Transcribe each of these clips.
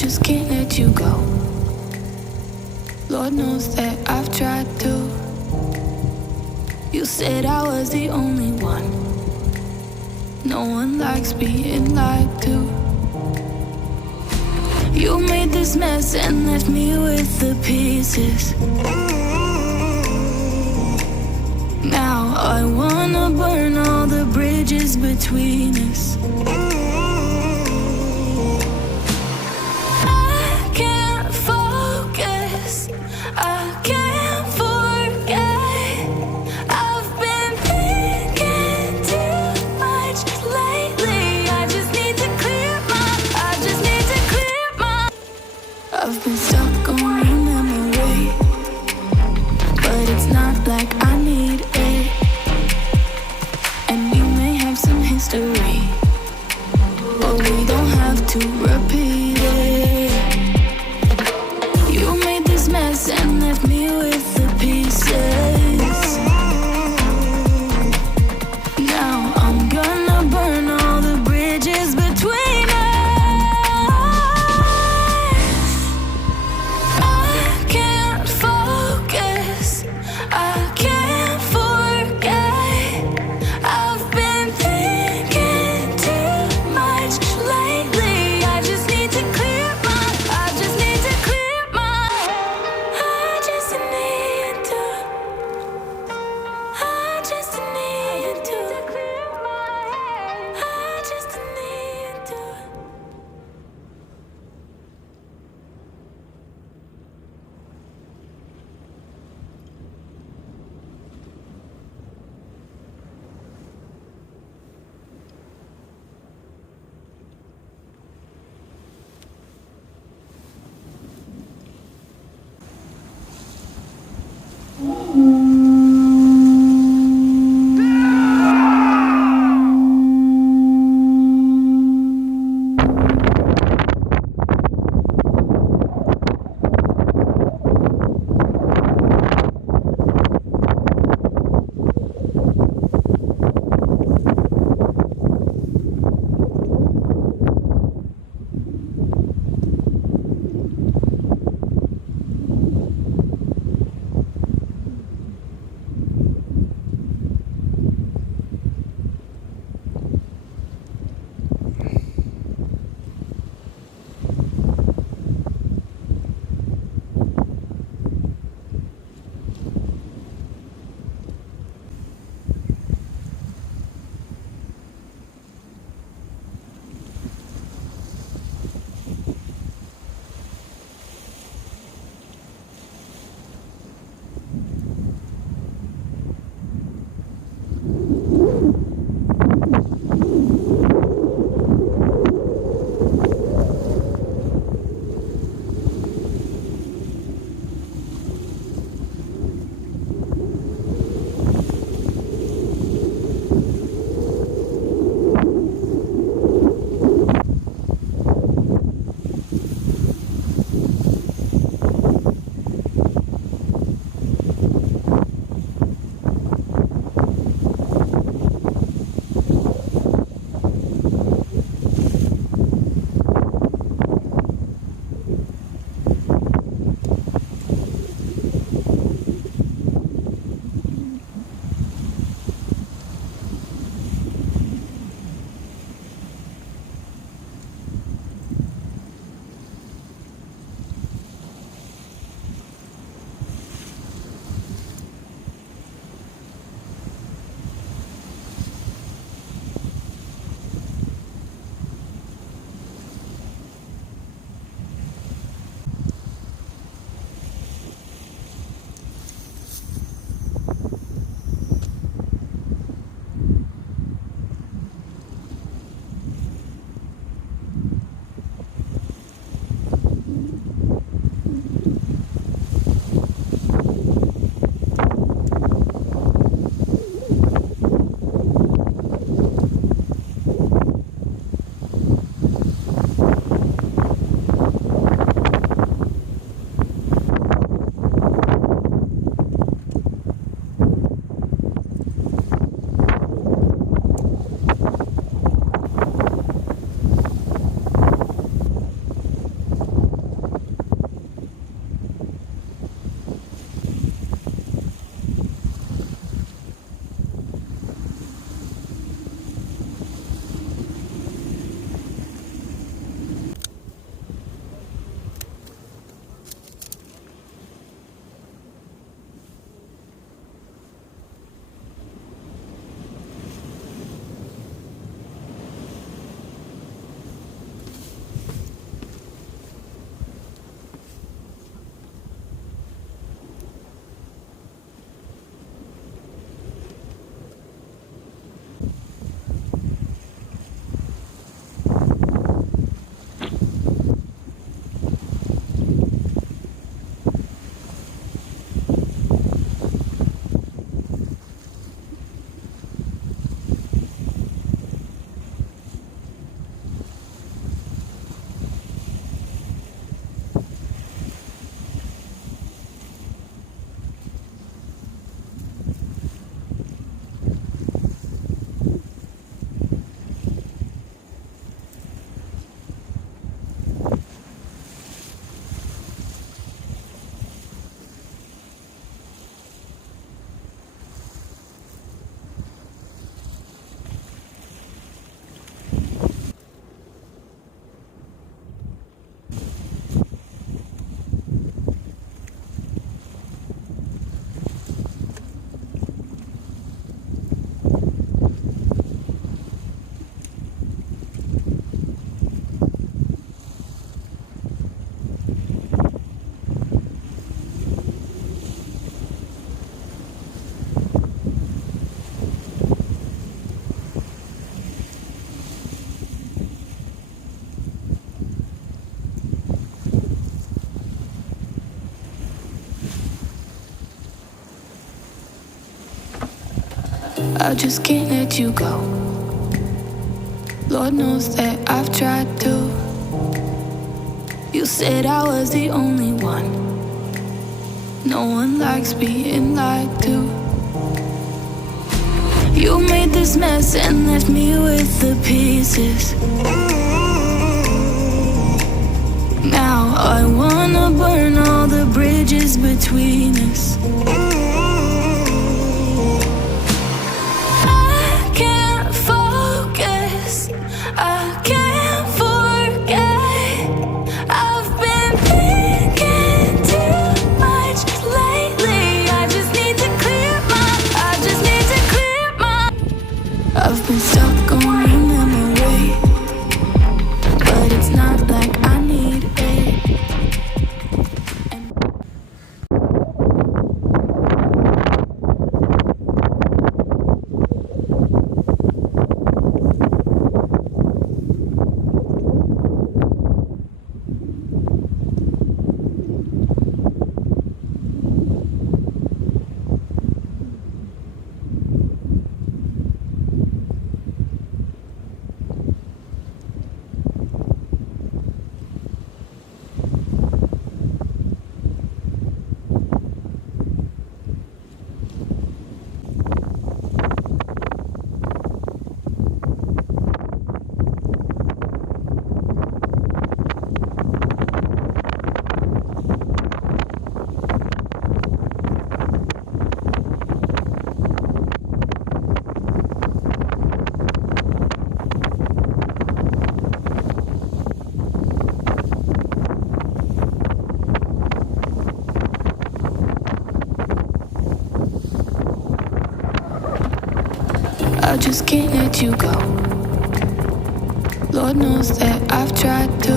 just can't let you go. Lord knows that I've tried to. You said I was the only one. No one likes being lied to. You made this mess and left me with the pieces. Now I wanna burn all the bridges between us. I can't focus, I can't forget. I've been thinking too much lately. I just need to clear my I've been stuck on your memory, but it's not like I need it. And we may have some history, but we don't have to repeat it. You made this mess and left me with the pieces. Now I'm gonna burn all the bridges between us. I just can't let you go. Lord knows that I've tried to. You said I was the only one. No one likes being lied to. You made this mess and left me with the pieces. Now I wanna burn all the bridges between us. I can't focus, I can't forget. I've been thinking too much lately. I just need to clear my I've been stuck on your memory, but it's not like I need it. I just can't let you go. Lord knows that I've tried to.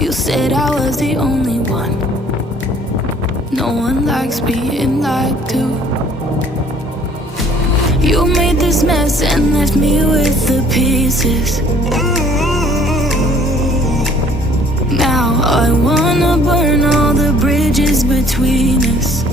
You said I was the only one. No one likes being lied to. You made this mess and left me with the pieces. Now I wanna burn all the bridges between us.